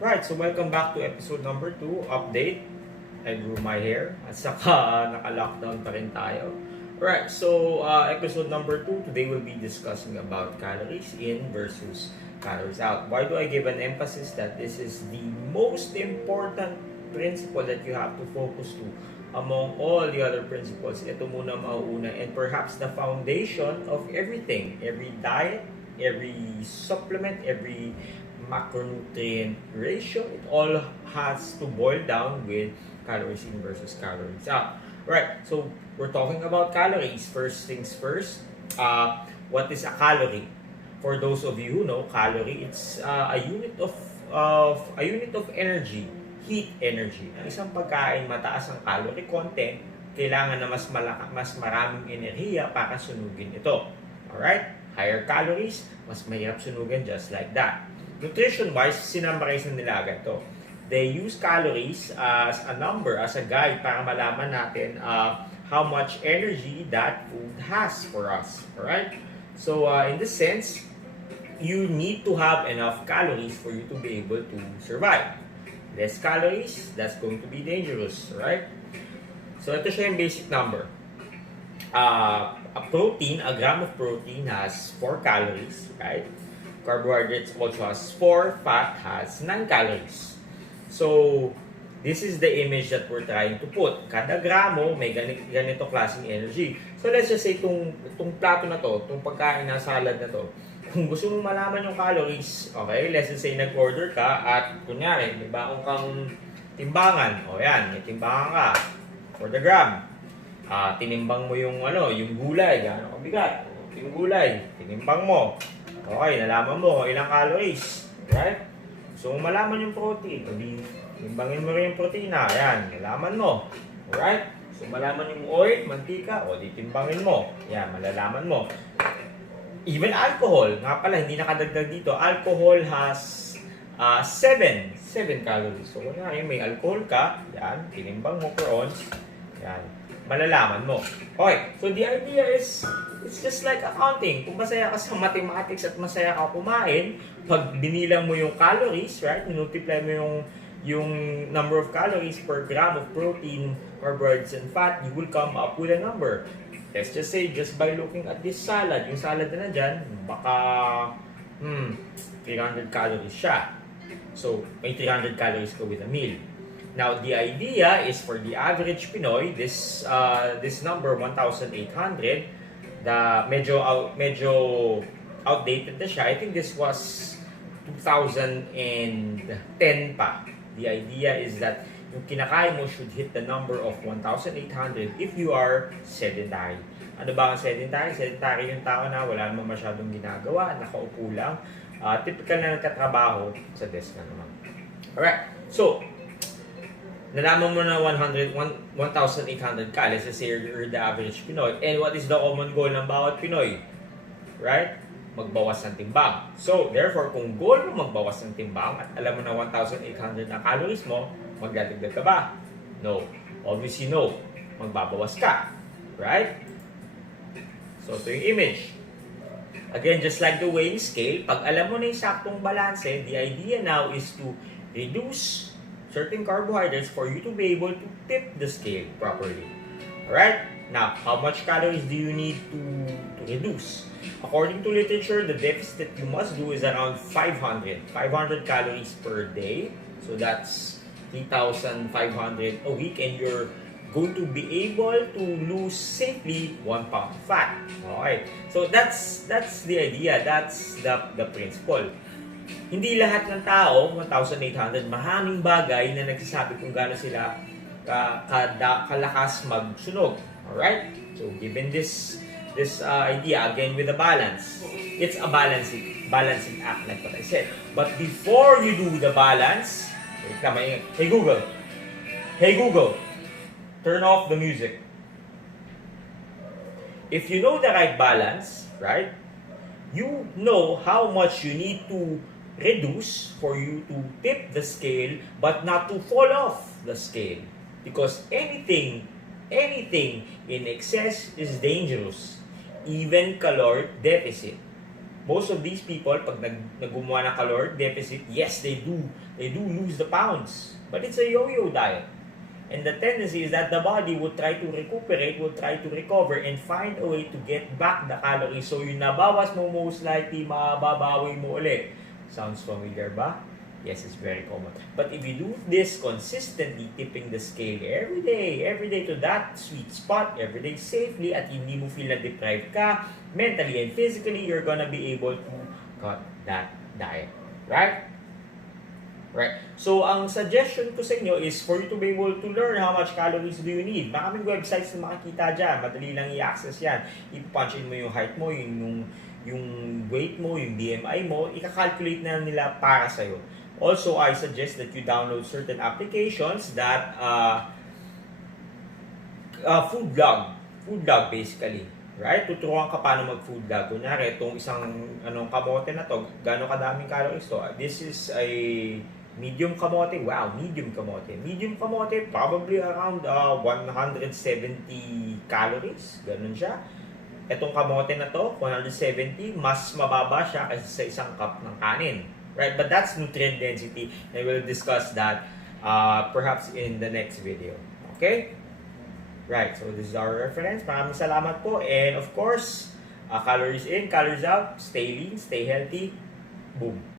Right, so welcome back to episode number 2, update. I grew my hair at saka naka-lockdown pa rin tayo. Right, so episode number 2, today we'll be discussing about calories in versus calories out. Why do I give an emphasis that this is the most important principle that you have to focus to among all the other principles? Ito muna mauuna and perhaps the foundation of everything, every diet, every supplement, every macronutrient ratio, it all has to boil down with calories in versus calories out. Right, so we're talking about calories. First things first, what is a calorie? For those of you who know, calorie, it's a unit of energy, heat energy. Ang isang pagkain mataas ang calorie content, kailangan na mas maraming enerhiya para sunugin ito. Alright? Higher calories, mas mahirap sunugin, just like that. Nutrition-wise, sinummarize na nila agad to. They use calories as a number, as a guide para malaman natin how much energy that food has for us. Alright? So, in this sense, you need to have enough calories for you to be able to survive. Less calories, that's going to be dangerous. Alright? So, ito siya yung basic number. A gram of protein has 4 calories, right? Carbohydrates also has 4, fat has 9 calories. So, this is the image that we're trying to put. Kada gramo may ganito klaseng energy. So, let's just say itong plato na to, itong pagkain na salad na to, kung gusto mo malaman yung calories, okay, let's just say nag-order ka at kunyari, may baong kang timbangan. O yan, may timbangan ka for the gram. Tinimbang mo yung gulay, gaano kabigat. Yung gulay, tinimbang mo. Okay, nalaman mo ilang calories, right? So, malaman yung protein, timbangin mo rin yung protina, ayan, nalaman mo, alright? So, malaman yung oil, mantika, o di timbangin mo, ayan, malalaman mo. Even alcohol, nga pala, hindi nakadagdag dito, alcohol has 7 calories. So, wala yun, may alcohol ka, yan, tinimbang mo per ounce, yan, malalaman mo. Okay, so the idea is, it's just like accounting. Kung masaya ka sa mathematics at masaya ka kumain, pag binilang mo yung calories, right, multiply mo yung number of calories per gram of protein, carbohydrates, and fat, you will come up with a number. Let's just say, just by looking at this salad, yung salad na dyan, baka 300 calories siya. So, may 300 calories ka with a meal. Now, the idea is for the average Pinoy, this number, 1,800, medyo outdated na siya. I think this was 2010 pa. The idea is that yung kinakain mo should hit the number of 1,800 if you are sedentary. Ano ba ang sedentary? Sedentary yung tao na wala namang masyadong ginagawa, nakaupo lang. Typical na nagtatrabaho sa desk na naman. Alright, so, nalaman mo na 1,800 ka, let's just say you're the average Pinoy. And what is the common goal ng bawat Pinoy? Right? Magbawas ng timbang. So, therefore, kung goal mo magbawas ng timbang at alam mo na 1,800 na calories mo, magdadagdag ka ba? No. Obviously, no. Magbabawas ka. Right? So, ito yung image. Again, just like the weighing scale, pag alam mo na yung saktong balance, the idea now is to reduce certain carbohydrates for you to be able to tip the scale properly. Alright? Now, how much calories do you need to reduce? According to literature, the deficit that you must do is around 500 calories per day. So that's 3,500 a week, and you're going to be able to lose safely 1 pound of fat. Okay? So that's the idea. That's the principle. Hindi lahat ng tao, 1,800, maraming bagay na nagsasabi kung gaano sila kalakas magsunog. Alright? So, given this idea, again with the balance, it's a balancing act like what I said. But before you do the balance, hey Google, turn off the music. If you know the right balance, right, you know how much you need to reduce for you to tip the scale but not to fall off the scale, because anything in excess is dangerous, even caloric deficit. Most of these people, pag naggumawa ng caloric deficit, yes, they do lose the pounds. But it's a yo-yo diet. And the tendency is that the body would try to recuperate, would try to recover, and find a way to get back the calories. So yung nabawas mo, most likely, mababawi mo ulit. Sounds familiar ba? Yes, it's very common. But if you do this consistently, tipping the scale every day to that sweet spot, every day safely, at hindi mo feel na deprived ka, mentally and physically, you're gonna be able to cut that diet. Right? Right. So, ang suggestion ko sa inyo is for you to be able to learn how much calories do you need. Maraming websites na makikita dyan. Madali lang i-access yan. I-punch in mo yung height mo, yung weight mo, yung BMI mo, ika-calculate na nila para sa'yo. Also, I suggest that you download certain applications that food blog basically, right? Tuturuan ka paano mag-food blog. Kunyari, itong isang kamote na to, gaano kadaming calories to. This is a medium kamote. Wow, medium kamote. Medium kamote, probably around 170 calories. Ganun siya. Itong kamote na to, 170, mas mababa siya kaysa sa isang cup ng kanin. Right? But that's nutrient density, and we'll discuss that perhaps in the next video. Okay? Right, so this is our reference. Maraming salamat po. And of course, calories in, calories out. Stay lean, stay healthy. Boom.